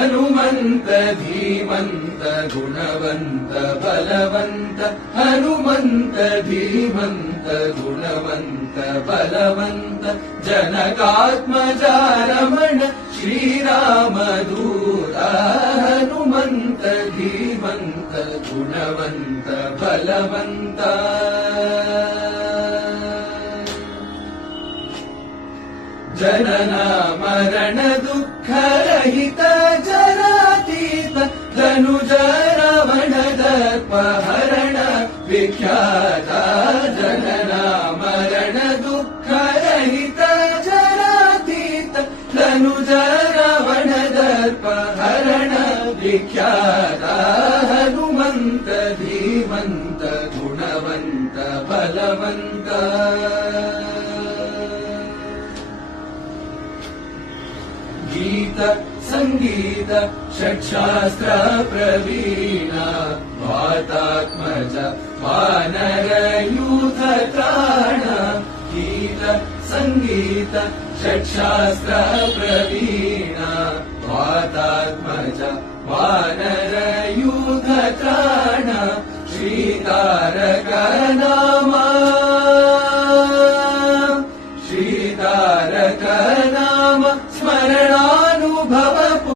ಹನುಮಂತ ಧೀಮಂತ ಗುಣವಂತ ಬಲವಂತ ಹನುಮಂತ ಧೀಮಂತ ಗುಣವಂತ ಬಲವಂತ ಜನಕಾತ್ಮಜ ರಮಣ ಶ್ರೀರಾಮದೂತ ಹನುಮಂತ ಧೀಮಂತ ಗುಣವಂತ ಬಲವಂತ ಜನನ ಮರಣ ದುಃಖ ರಹಿತ ಜರಾತೀತ ಧನುಜ ರಾವಣ ದರ್ಪ ಹರಣ ವಿಖ್ಯಾತ ಜನನ ಮರಣ ದುಃಖ ರಹಿತ ಜರಾತೀತ ಧನುಜ ರಾವಣ ದರ್ಪ ಹರಣ ವಿಖ್ಯಾತ ಹನುಮಂತ ಧೀಮಂತ ಗುಣವಂತ ಬಲವಂತ ಗೀತ ಸಂಗೀತ ಷಟ್ಶಾಸ್ತ್ರ ಪ್ರವೀಣ ವಾತಾತ್ಮಜ ವಾನರ ಯೂಥ ತ್ರಾಣ ಗೀತ ಸಂಗೀತ ಷಟ್ಶಾಸ್ತ್ರ ಪ್ರವೀಣ ವಾತಾತ್ಮಜ ವಾನರ ಯೂಥ ತ್ರಾಣ ಶ್ರೀತಾರಕ ನಾಮ